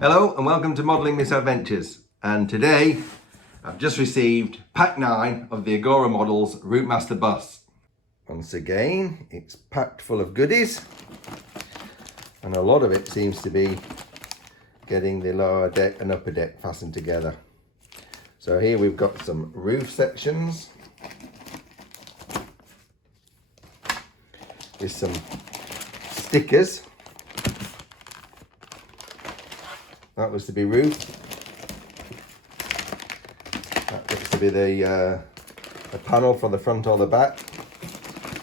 Hello and welcome to Modelling Misadventures, and today I've just received pack 9 of the Agora Models Routemaster bus. Once again it's packed full of goodies, and a lot of it seems to be getting the lower deck and upper deck fastened together. So here we've got some roof sections with some stickers. That was to be roof. That looks to be the panel for the front or the back.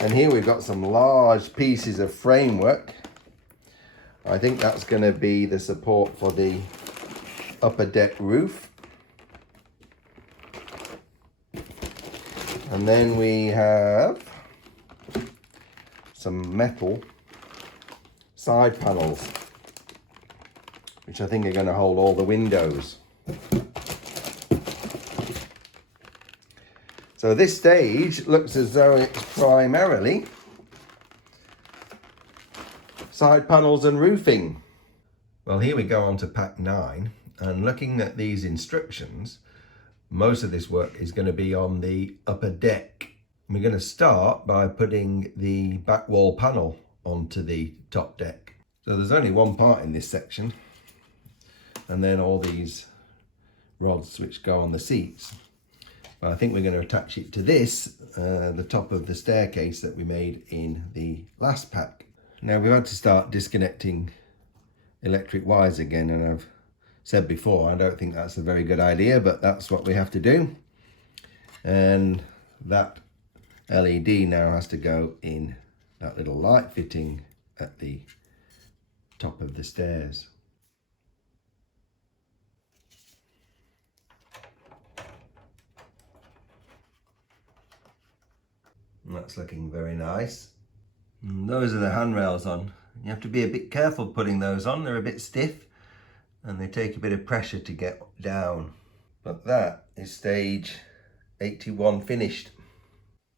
And here we've got some large pieces of framework. I think that's going to be the support for the upper deck roof. And then we have some metal side panels, which I think are going to hold all the windows. So this stage looks as though it's primarily side panels and roofing. Well, here we go on to pack 9, and looking at these instructions, most of this work is going to be on the upper deck. We're going to start by putting the back wall panel onto the top deck. So there's only one part in this section, and then all these rods which go on the seats. But I think we're going to attach it to this, the top of the staircase that we made in the last pack. Now we've had to start disconnecting electric wires again, and I've said before I don't think that's a very good idea, but that's what we have to do. And that LED now has to go in that little light fitting at the top of the stairs. That's looking very nice. And those are the handrails on. You have to be a bit careful putting those on. They're a bit stiff and they take a bit of pressure to get down. But that is stage 81 finished.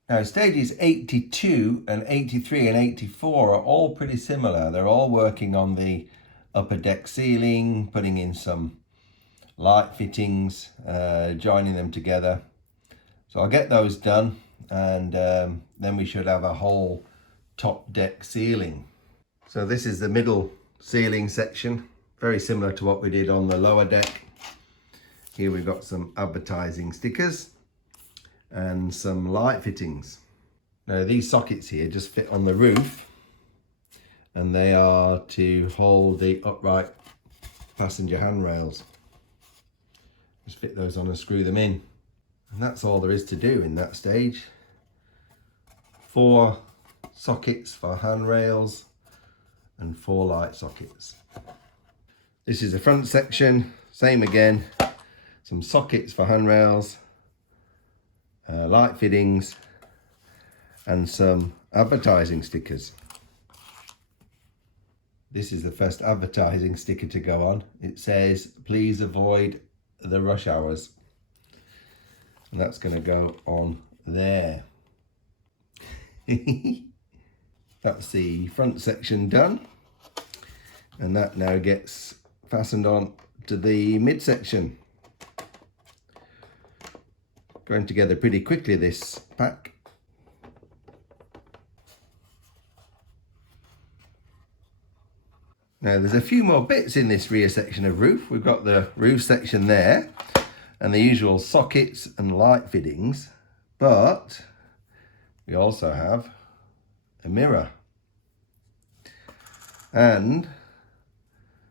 Now stages 82 and 83 and 84 are all pretty similar. They're all working on the upper deck ceiling, putting in some light fittings, joining them together. So I'll get those done, and then we should have a whole top deck ceiling. So this is the middle ceiling section, very similar to what we did on the lower deck. Here we've got some advertising stickers and some light fittings. Now these sockets here just fit on the roof, and they are to hold the upright passenger handrails. Just fit those on and screw them in. And that's all there is to do in that stage. 4 sockets for handrails and 4 light sockets. This is the front section, same again. Some sockets for handrails, light fittings, and some advertising stickers. This is the first advertising sticker to go on. It says, "Please avoid the rush hours." And that's going to go on there. That's the front section done, and that now gets fastened on to the midsection. Going together pretty quickly, this pack. Now there's a few more bits in this rear section of roof. We've got the roof section there and the usual sockets and light fittings, but we also have a mirror and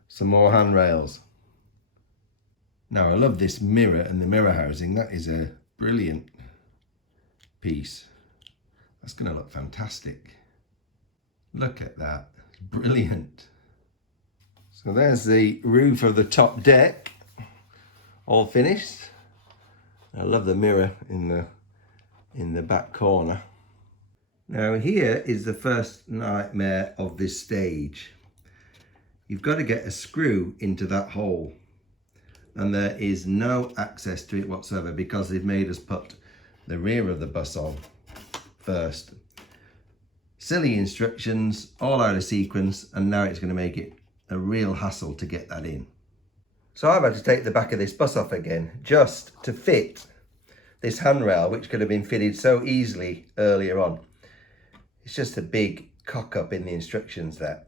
some more handrails. Now I love this mirror and the mirror housing. That is a brilliant piece. That's going to look fantastic. Look at that, it's brilliant. So there's the roof of the top deck, all finished. I love the mirror in the back corner. Now here is the first nightmare of this stage. You've got to get a screw into that hole, and there is no access to it whatsoever because they've made us put the rear of the bus on first. Silly instructions, all out of sequence, and now it's going to make it a real hassle to get that in. So I've had to take the back of this bus off again just to fit this handrail, which could have been fitted so easily earlier on. It's just a big cock up in the instructions there.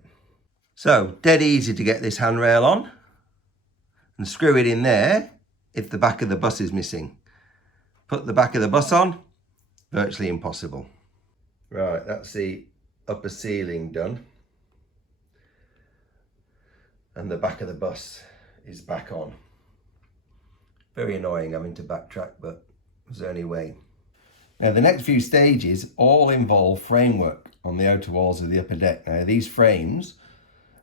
So dead easy to get this handrail on and screw it in there if the back of the bus is missing. Put the back of the bus on, virtually impossible. Right, that's the upper ceiling done. And the back of the bus is back on. Very annoying having to backtrack, but there's the only way. Now the next few stages all involve framework on the outer walls of the upper deck. Now these frames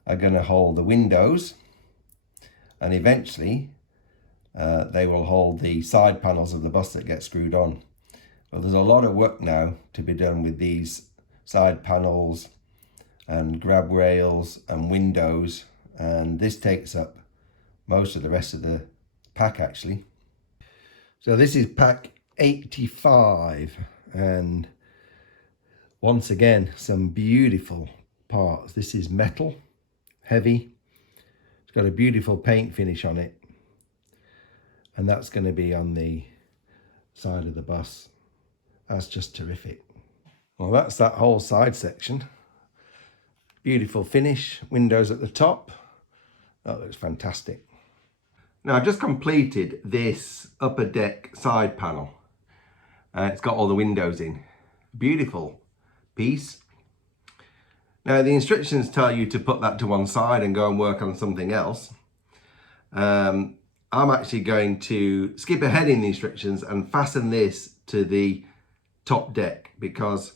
are going to hold the windows, and eventually they will hold the side panels of the bus that get screwed on. But there's a lot of work now to be done with these side panels and grab rails and windows, and this takes up most of the rest of the pack actually. So this is pack 85, and once again some beautiful parts. This is metal, heavy, it's got a beautiful paint finish on it, and that's going to be on the side of the bus. That's just terrific. Well, that's that whole side section. Beautiful finish, windows at the top. That looks fantastic. Now I've just completed this upper deck side panel. It's got all the windows in. Beautiful piece. Now the instructions tell you to put that to one side and go and work on something else. I'm actually going to skip ahead in the instructions and fasten this to the top deck because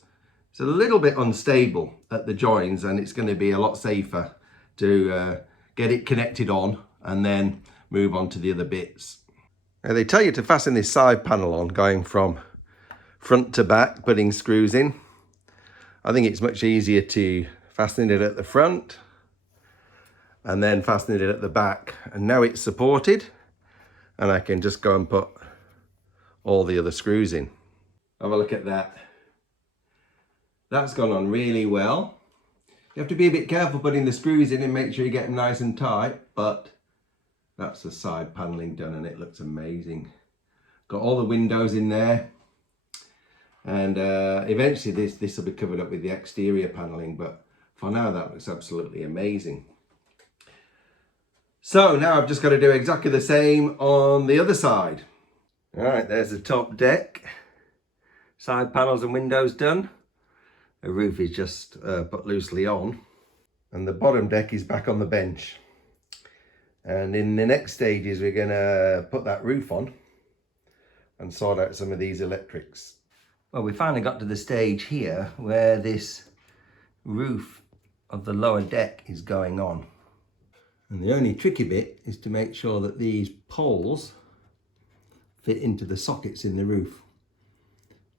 it's a little bit unstable at the joins, and it's going to be a lot safer to get it connected on and then move on to the other bits. Now they tell you to fasten this side panel on going from front to back, putting screws in. I think it's much easier to fasten it at the front and then fasten it at the back. And now it's supported and I can just go and put all the other screws in. Have a look at that. That's gone on really well. You have to be a bit careful putting the screws in and make sure you get them nice and tight, but that's the side paneling done and it looks amazing. Got all the windows in there, and eventually this will be covered up with the exterior paneling, but for now that looks absolutely amazing. So now I've just got to do exactly the same on the other side. All right, there's the top deck. Side panels and windows done. The roof is just put loosely on, and the bottom deck is back on the bench. And in the next stages, we're going to put that roof on and sort out some of these electrics. Well, we finally got to the stage here where this roof of the lower deck is going on. And the only tricky bit is to make sure that these poles fit into the sockets in the roof.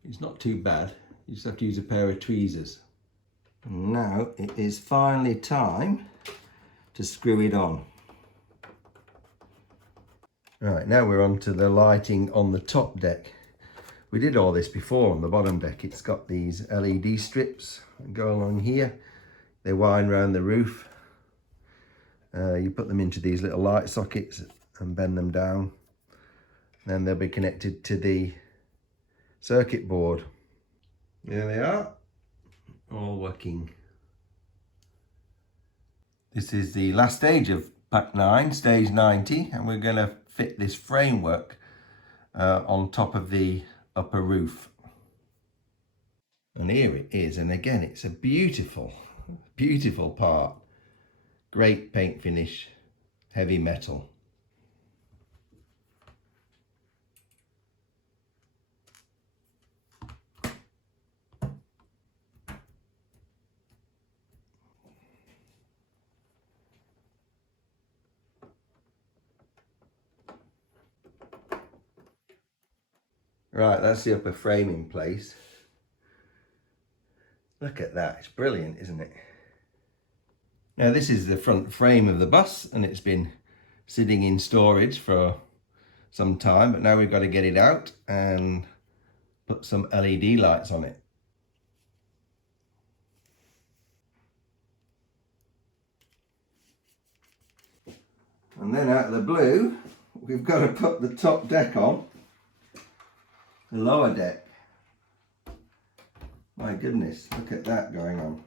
It's not too bad. You just have to use a pair of tweezers. And now it is finally time to screw it on. Right, now we're on to the lighting on the top deck. We did all this before on the bottom deck. It's got these LED strips that go along here. They wind around the roof. You put them into these little light sockets and bend them down. Then they'll be connected to the circuit board. There they are, all working. This is the last stage of pack 9, stage 90, and we're going to fit this framework on top of the upper roof. And here it is, and again it's a beautiful, beautiful part. Great paint finish, heavy metal. Right, that's the upper frame in place. Look at that, it's brilliant, isn't it? Now this is the front frame of the bus, and it's been sitting in storage for some time, but now we've got to get it out and put some LED lights on it. And then out of the blue, we've got to put the top deck on, the lower deck. My goodness, look at that going on.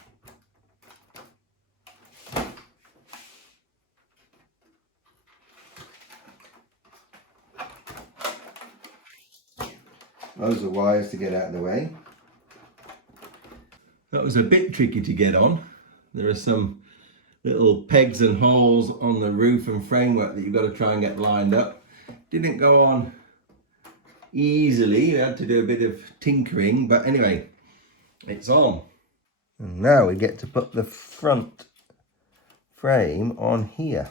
Those are wires to get out of the way. That was a bit tricky to get on. There are some little pegs and holes on the roof and framework that you've got to try and get lined up. Didn't go on easily, you had to do a bit of tinkering, but anyway, it's on. And now we get to put the front frame on here.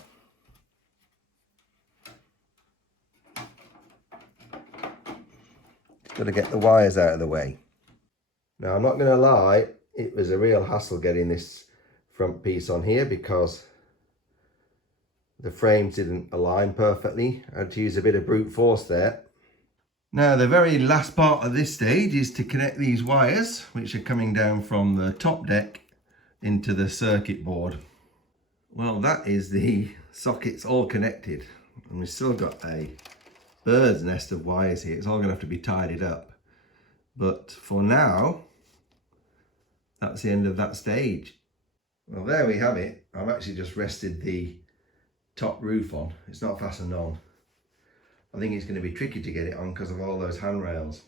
Just got to get the wires out of the way. Now I'm not going to lie, it was a real hassle getting this front piece on here because the frames didn't align perfectly. I had to use a bit of brute force there. Now the very last part of this stage is to connect these wires, which are coming down from the top deck into the circuit board. Well, that is the sockets all connected, and we've still got a bird's nest of wires here. It's all going to have to be tidied up, but for now that's the end of that stage. Well, there we have it. I've actually just rested the top roof on. It's not fastened on. I think it's going to be tricky to get it on because of all those handrails.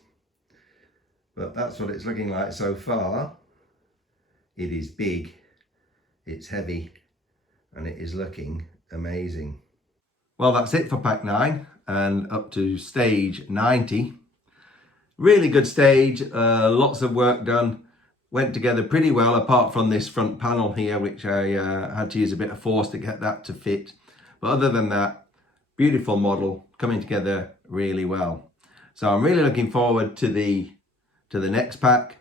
But that's what it's looking like so far. It is big, it's heavy, and it is looking amazing. Well, that's it for pack 9 and up to stage 90. Really good stage, lots of work done. Went together pretty well, apart from this front panel here, which I had to use a bit of force to get that to fit. But other than that, beautiful model, coming together really well. So I'm really looking forward to the next pack.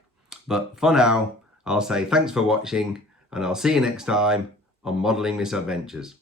But for now, I'll say thanks for watching, and I'll see you next time on Modelling Misadventures.